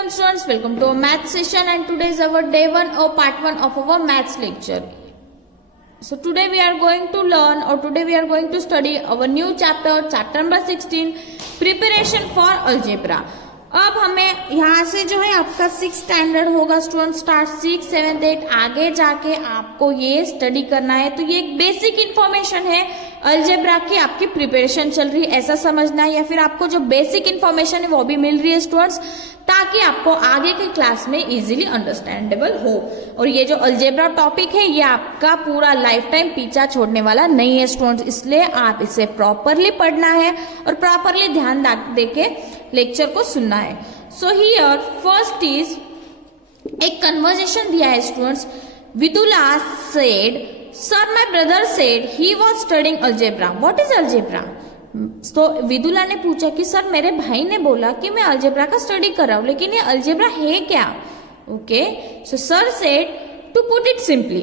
welcome students, welcome to our math session, and today is our day 1 or part 1 of our maths lecture. So today we are going to learn, or today we are going to study our new chapter number 16, preparation for algebra. अब हमें यहाँ से जो है आपका 6 standard होगा student, start 6, 7, 8 आगे जाके आपको ये स्टडी करना है. तो ये एक बेसिक इन्फॉर्मेशन है अलजेब्रा की, आपकी प्रिपरेशन चल रही है ऐसा समझना है, या फिर आपको जो बेसिक इन्फॉर्मेशन है वो भी मिल रही है स्टूडेंट्स, ताकि आपको आगे के क्लास में इजीली अंडरस्टैंडेबल हो. और ये जो अलजेब्रा टॉपिक है ये आपका पूरा लाइफ टाइम पीछा छोड़ने वाला नहीं है स्टूडेंट्स, इसलिए आप इसे प्रॉपरली पढ़ना है और प्रॉपरली ध्यान देके लेक्चर को सुनना है. सो हियर फर्स्ट इज एक कन्वर्सेशन दिया है students. Vidula said, sir my brother said he was studying algebra. What is algebra? तो विदुला ने पूछा कि सर मेरे भाई ने बोला कि मैं अलजेब्रा का स्टडी कर रहा हूं, लेकिन ये अलजेब्रा है क्या? Okay, so sir said to put it simply,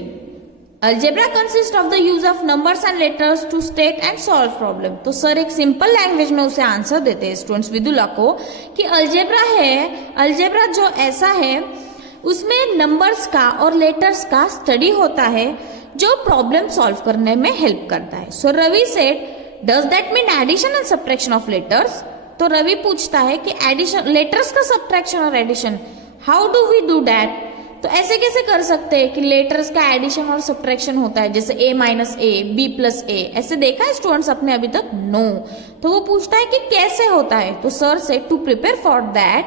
algebra consist of the use of numbers and letters to state and solve problem. तो सर एक सिंपल लैंग्वेज में उसे आंसर देते हैं स्टूडेंट्स विदुला को कि अलजेब्रा है, अलजेब्रा जो ऐसा है उसमें नंबर्स का और लेटर्स का स्टडी होता है जो प्रॉब्लम सॉल्व करने में हेल्प करता है. So Ravi said, does that mean addition and subtraction of letters? तो रवि पूछता है कि एडिशन, लेटर्स का सब्ट्रैक्शन और addition, how do we do that? तो ऐसे कैसे कर सकते हैं कि लेटर्स का एडिशन और सब्ट्रैक्शन होता है, जैसे a minus a, b plus a, ऐसे देखा है स्टूडेंट्स अपने अभी तक? नो. तो वो पूछता है कि कैसे होता है. तो सर से टू प्रिपेयर फॉर दैट,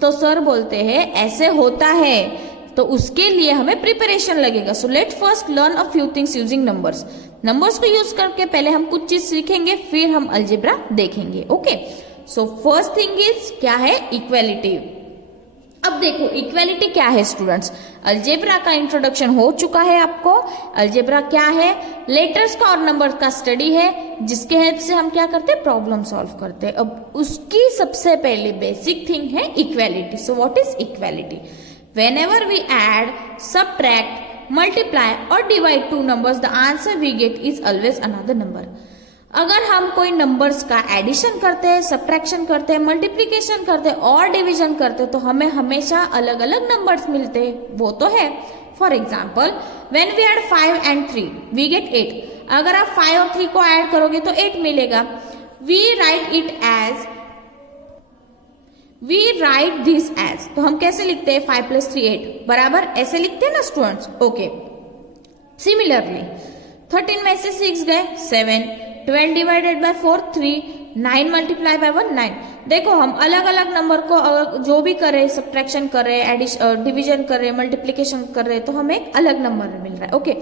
तो सर बोलते हैं ऐसे होता है तो उसके लिए हमें प्रिपरेशन लगेगा. So let first learn a few things using numbers. Numbers को यूज करके पहले हम कुछ चीज सीखेंगे, फिर हम अलजेब्रा देखेंगे. Okay, so first thing is क्या है? इक्वालिटी. अब देखो इक्वालिटी क्या है स्टूडेंट्स. अलजेब्रा का इंट्रोडक्शन हो चुका है आपको. अलजेब्रा क्या है? लेटर्स का और नंबर का स्टडी है, जिसके हेल्प से हम क्या करते हैं? प्रॉब्लम सॉल्व करते हैं. अब उसकी सबसे पहले बेसिक थिंग है equality. So what is equality? Whenever we add, subtract, multiply or divide two numbers, the answer we get is always another number. अगर हम कोई नंबर्स का एडिशन करते हैं, सब्ट्रैक्शन करते हैं, मल्टीप्लीकेशन करते हैं और डिवीजन करते हैं तो हमें हमेशा अलग अलग नंबर्स मिलते हैं, वो तो है. For example, when we add 5 and 3 we get 8. अगर आप 5 और 3 को ऐड करोगे तो 8 मिलेगा. We write it as, we write this as, तो हम कैसे लिखते हैं? 5 + 3 8 बराबर, ऐसे लिखते हैं ना स्टूडेंट्स. ओके, सिमिलरली 13 में से 6 गए 7, 12 डिवाइडेड बाय 4 3, 9 मल्टीप्लाई बाय 1 9. देखो हम अलग अलग नंबर को जो भी कर रहे, सब्ट्रैक्शन कर रहे, डिवीजन कर रहे, मल्टीप्लीकेशन कर रहे, तो हमें एक अलग नंबर मिल रहा है. ओके,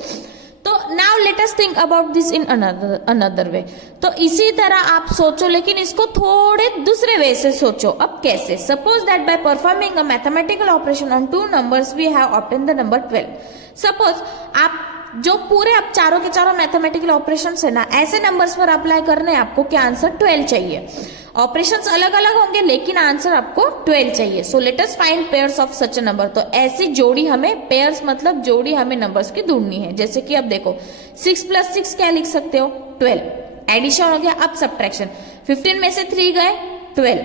तो now let us think about this in another way. तो इसी तरह आप सोचो, लेकिन इसको थोड़े दूसरे वे से सोचो. अब कैसे? Suppose that by performing a mathematical operation on 2 numbers we have obtain the number 12. Suppose आप जो पूरे अब चारों के चारों मैथमेटिकल ऑपरेशंस है ना, ऐसे नंबर्स पर अप्लाई करने हैं आपको, क्या आंसर? 12 चाहिए. ऑपरेशंस अलग अलग होंगे लेकिन आंसर आपको 12 चाहिए. So let us find pairs of such a number. तो ऐसी जोड़ी हमें, पेयर्स मतलब जोड़ी हमें नंबर्स की ढूंढनी है. जैसे कि अब देखो 6 + 6 क्या लिख सकते हो? 12. एडिशन हो गया. अब सब्ट्रैक्शन, 15 में से 3 गए 12,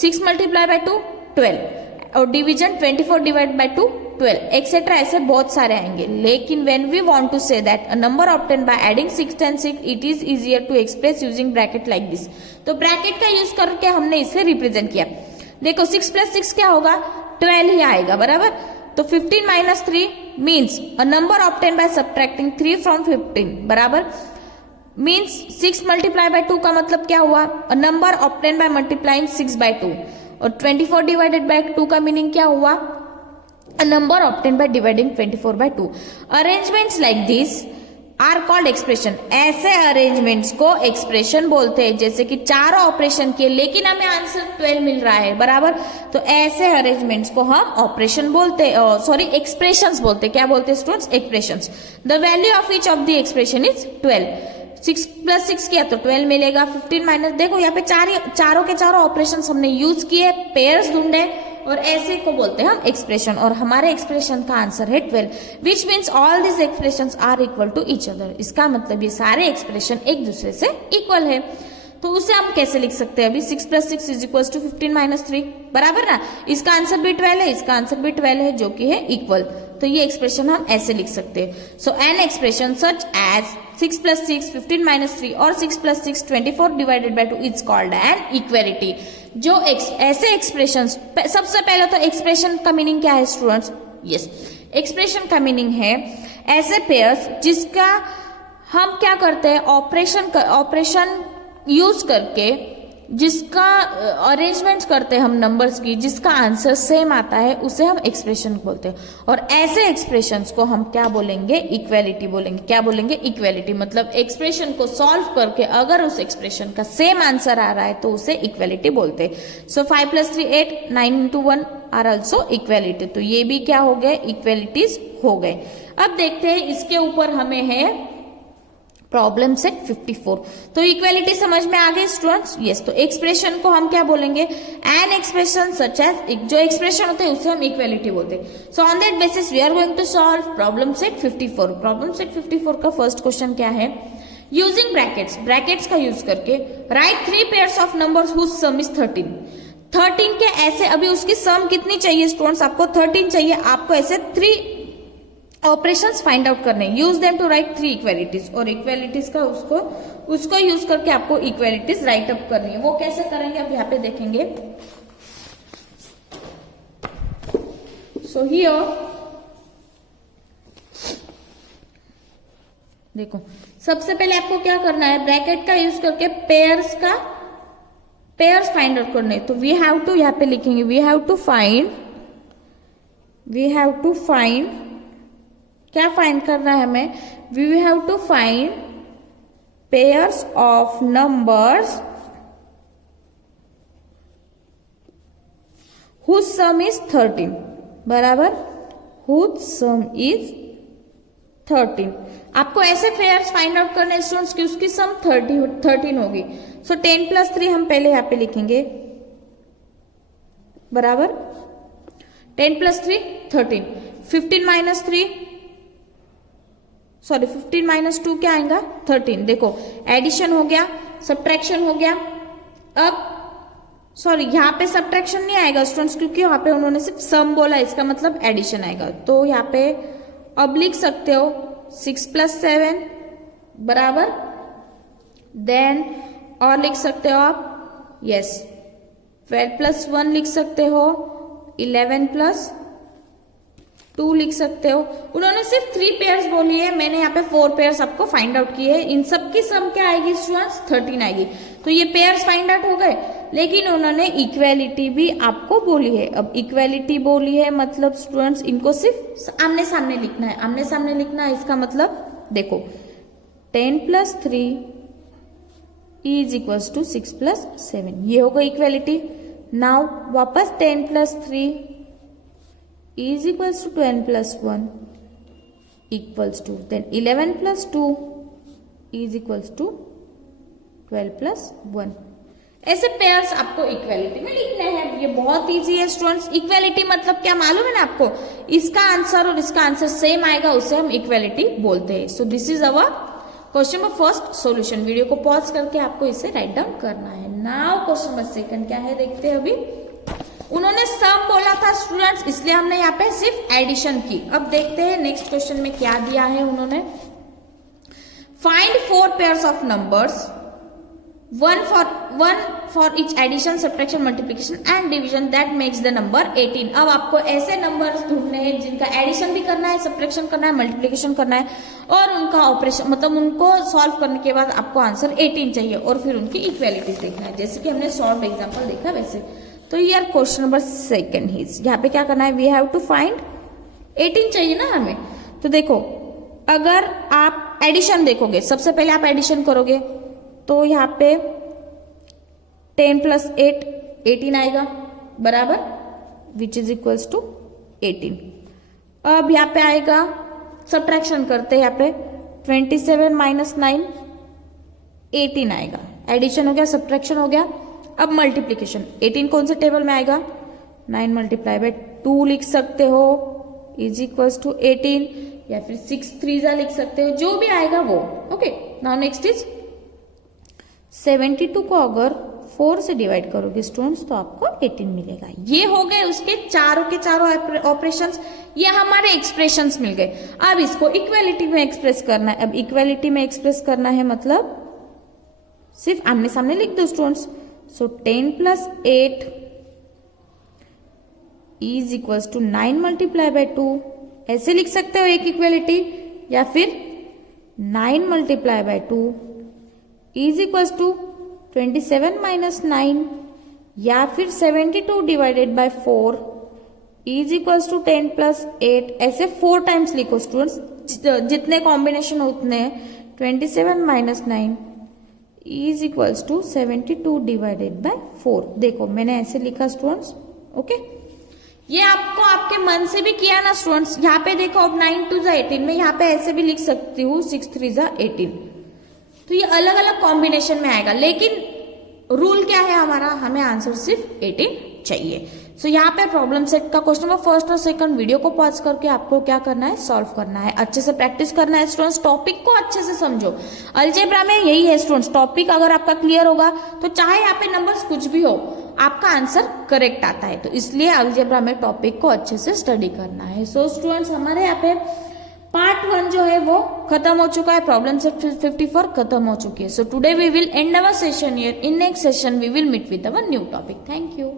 6 मल्टीप्लाई बाय 2 12, और डिवीजन 24 डिवाइड बाय 2 12, एक्सेट्रा. ऐसे बहुत सारे आएंगे. लेकिन when we want to say that a number obtain by adding 6 and 6, it is easier to express using bracket like this. तो ब्रैकेट का यूज करके हमने इसे रिप्रेजेंट किया. देखो 6 + 6 क्या होगा? 12 ही आएगा बराबर. तो 15 - 3 means a number obtain by subtracting 3 from 15 बराबर, मीन्स 6 मल्टीप्लाई बाय 2 का मतलब क्या हुआ? अ number obtain by multiplying 6 by 2. और 24 डिवाइडेड बाय 2 का मीनिंग क्या हुआ? A number obtained by dividing 24 by 2. Arrangements like this are called expression. ऐसे अरेंजमेंट्स को एक्सप्रेशन बोलते हैं. जैसे कि चारों ऑपरेशन किए लेकिन हमें आंसर 12 मिल रहा है बराबर, तो ऐसे अरेंजमेंट्स को हम ऑपरेशन बोलते हैं, सॉरी एक्सप्रेशंस बोलते हैं. क्या बोलते हैं students? Expressions. The value of each of the expression is 12. 6 + 6 किया तो 12 मिलेगा. 15 माइनस, देखो यहाँ पे चारों के चारों ऑपरेशन हमने यूज किए, पेयर्स ढूंढे, और ऐसे को बोलते हैं हम एक्सप्रेशन. और हमारे एक्सप्रेशन का आंसर है 12, which means all this expressions are equal to each other. इसका मतलब ये सारे एक्सप्रेशन एक दूसरे से इक्वल है. तो उसे हम कैसे लिख सकते हैं? अभी 6 + 6 = 15 - 3, बराबर ना। इसका आंसर भी 12 है, इसका आंसर भी 12 है, जो कि है इक्वल। तो ये एक्सप्रेशन हम ऐसे लिख सकते हैं। सो एन एक्सप्रेशन सच एज 6 + 6 15 - 3 और 6 + 6 24 / 2 इज कॉल्ड एन इक्वेलिटी। जो ऐसे एक्सप्रेशन, सबसे पहले तो एक्सप्रेशन का मीनिंग क्या है स्टूडेंट्स? यस, एक्सप्रेशन का मीनिंग है ऐसे पेयर्स जिसका हम क्या करते हैं, ऑपरेशन यूज करके जिसका अरेंजमेंट करते हैं हम नंबर्स की, जिसका आंसर सेम आता है, उसे हम एक्सप्रेशन बोलते हैं। और ऐसे एक्सप्रेशंस को हम क्या बोलेंगे? इक्वेलिटी बोलेंगे। क्या बोलेंगे? इक्वेलिटी। मतलब एक्सप्रेशन को सॉल्व करके अगर उस एक्सप्रेशन का सेम आंसर आ रहा है तो उसे इक्वेलिटी बोलते हैं। सो 5 + 3 8, 9 × 1 आर ऑल्सो इक्वेलिटी। तो ये भी क्या हो गए? इक्वेलिटीज हो गए। अब देखते हैं इसके ऊपर हमें है प्रॉब्लम सेट 54। तो इक्वेलिटी समझ में आ गई स्टूडेंट्स? यस। तो एक्सप्रेशन को हम क्या बोलेंगे? एन एक्सप्रेशन सच एज, जो एक्सप्रेशन होते हैं उसे हम इक्वेलिटी बोलते हैं। So on that basis we are going to solve problem set 54। Problem set 54 का फर्स्ट क्वेश्चन क्या है? यूजिंग ब्रैकेट्स, ब्रैकेट्स का यूज करके write 3 pairs of numbers whose sum is 13। 13 के ऐसे, अभी उसकी सम कितनी चाहिए स्टूडेंट्स? आपको 13 चाहिए। आपको ऐसे 3 ऑपरेशंस फाइंड आउट करने, use them to write 3 equalities. और इक्वेलिटीज का उसको यूज करके आपको इक्वेलिटीज राइट अप करनी है। वो कैसे करेंगे अब यहाँ पे देखेंगे। सो हियर देखो, सबसे पहले आपको क्या करना है? ब्रैकेट का यूज करके पेयर्स फाइंड आउट करने। तो वी हैव टू, यहाँ पे लिखेंगे वी हैव टू फाइंड, क्या फाइंड करना है हमें? We have to find pairs of numbers whose sum is 13, बराबर, हुज सम इज 13। आपको ऐसे पेयर्स फाइंड आउट करने स्टूडेंट्स की उसकी सम 13 होगी। सो 10 + 3 हम पहले यहां पे लिखेंगे, बराबर, 10 + 3 13, 15 - 3 सॉरी 15 - 2 क्या आएगा? 13। देखो एडिशन हो गया, सब्ट्रैक्शन हो गया। अब सॉरी यहाँ पे सब्ट्रैक्शन नहीं आएगा स्टूडेंट्स, क्योंकि यहाँ पे उन्होंने सिर्फ सम बोला, इसका मतलब एडिशन आएगा। तो यहाँ पे अब लिख सकते हो 6 + 7 बराबर, देन और लिख सकते हो आप, यस, 12 + 1 लिख सकते हो, 11 + 2 लिख सकते हो। उन्होंने सिर्फ 3 पेयर्स बोली है, मैंने यहाँ पे 4 पेयर्स आपको फाइंड आउट किए हैं। इन सब की सम क्या आएगी स्टूडेंट्स? 13 आएगी। तो ये पेयर्स फाइंड आउट हो गए, लेकिन उन्होंने इक्वेलिटी भी आपको बोली है। अब इक्वेलिटी बोली है मतलब स्टूडेंट्स इनको सिर्फ आमने सामने लिखना है। आमने सामने लिखना है इसका मतलब देखो 10 + 3 = 6 + 7, ये होगा इक्वेलिटी। नाउ वापस 10 + 3 is equals to 10 + 1 equals to, then 11 + 2 is equals to 12 + 1। ऐसे पेयर्स आपको इक्वेलिटी में लिखने हैं। ये बहुत इजी है स्टूडेंट्स। इक्वेलिटी मतलब क्या मालूम है ना आपको? इसका आंसर और इसका आंसर सेम आएगा, उसे हम इक्वेलिटी बोलते हैं। So this is our question number first solution. Video को पॉज करके आपको इसे राइट डाउन करना है। नाउ क्वेश्चन नंबर सेकंड क्या है देखते हैं। अभी उन्होंने सम बोला था स्टूडेंट्स, इसलिए हमने यहाँ पे सिर्फ एडिशन की। अब देखते हैं नेक्स्ट क्वेश्चन में क्या दिया है उन्होंने। Find 4 pairs of numbers, one for each addition, subtraction, multiplication and division that makes the number 18। अब आपको ऐसे नंबर्स ढूंढने हैं जिनका एडिशन भी करना है, सब्ट्रैक्शन करना है, मल्टीप्लिकेशन करना है और उनका ऑपरेशन मतलब उनको सॉल्व करने के बाद आपको आंसर 18 चाहिए और फिर उनकी इक्वेलिटीज देखना है, जैसे कि हमने शॉर्ट एग्जांपल देखा वैसे। तो यार क्वेश्चन नंबर सेकंड ही यहाँ पे क्या करना है, वी हैव टू फाइंड 18 चाहिए ना हमें। तो देखो अगर आप एडिशन देखोगे, सबसे पहले आप एडिशन करोगे तो यहाँ पे 10 + 8 18 आएगा बराबर, विच इज इक्वल्स टू 18। अब यहाँ पे आएगा सब्ट्रैक्शन करते हैं, यहाँ पे 27 - 9 18 आएगा। एडिशन हो गया, सब्ट्रैक्शन हो गया। अब मल्टीप्लीकेशन 18 कौन से टेबल में आएगा, 9 × 2 लिख सकते हो इज इक्वल्स टू 18 या फिर 6 3 लिख सकते हो, जो भी आएगा वो। ओके नाउ नेक्स्ट इज 72 को अगर 4 से डिवाइड करोगे स्टूडेंट्स तो आपको 18 मिलेगा। ये हो गए उसके चारों के चारों ऑपरेशंस, ये हमारे एक्सप्रेशंस मिल गए। अब इसको इक्वालिटी में एक्सप्रेस करना है। अब इक्वालिटी में एक्सप्रेस करना है मतलब सिर्फ आमने सामने लिख दो students. So 10 + 8 is equals to 9 × 2, ऐसे लिख सकते हो एक इक्वालिटी, या फिर 9 × 2 इज इक्वल्स टू 27 - 9, या फिर 72 / 4 इज इक्वल्स टू 10 + 8, ऐसे 4 टाइम्स लिखो स्टूडेंट्स, जितने कॉम्बिनेशन उतने। 27 - 9 इज इक्वल्स टू 72 / 4। देखो मैंने ऐसे लिखा स्टूडेंट्स, ओके। ये आपको आपके मन से भी किया ना स्टूडेंट्स। यहाँ पे देखो अब 9 × 2 = 18, मैं यहाँ पे ऐसे भी लिख सकती हूँ 6 × 3 = 18। तो ये अलग अलग कॉम्बिनेशन में आएगा, लेकिन रूल क्या है हमारा, हमें आंसर सिर्फ 18 चाहिए। सो यहाँ पे प्रॉब्लम सेट का क्वेश्चन नंबर फर्स्ट और सेकंड वीडियो को पॉज करके आपको क्या करना है, सॉल्व करना है, अच्छे से प्रैक्टिस करना है स्टूडेंट्स। टॉपिक को अच्छे से समझो। अलजेब्रा में यही है स्टूडेंट्स, टॉपिक अगर आपका क्लियर होगा तो चाहे यहाँ पे नंबर्स कुछ भी हो आपका आंसर करेक्ट आता है। तो इसलिए अलजेब्रा में टॉपिक को अच्छे से स्टडी करना है। सो स्टूडेंट्स हमारे यहाँ पे पार्ट 1 जो है वो खत्म हो चुका है, प्रॉब्लम सेट 54 खत्म हो चुकी है। So today we will end our session here. In next session we will meet with our new topic. Thank you.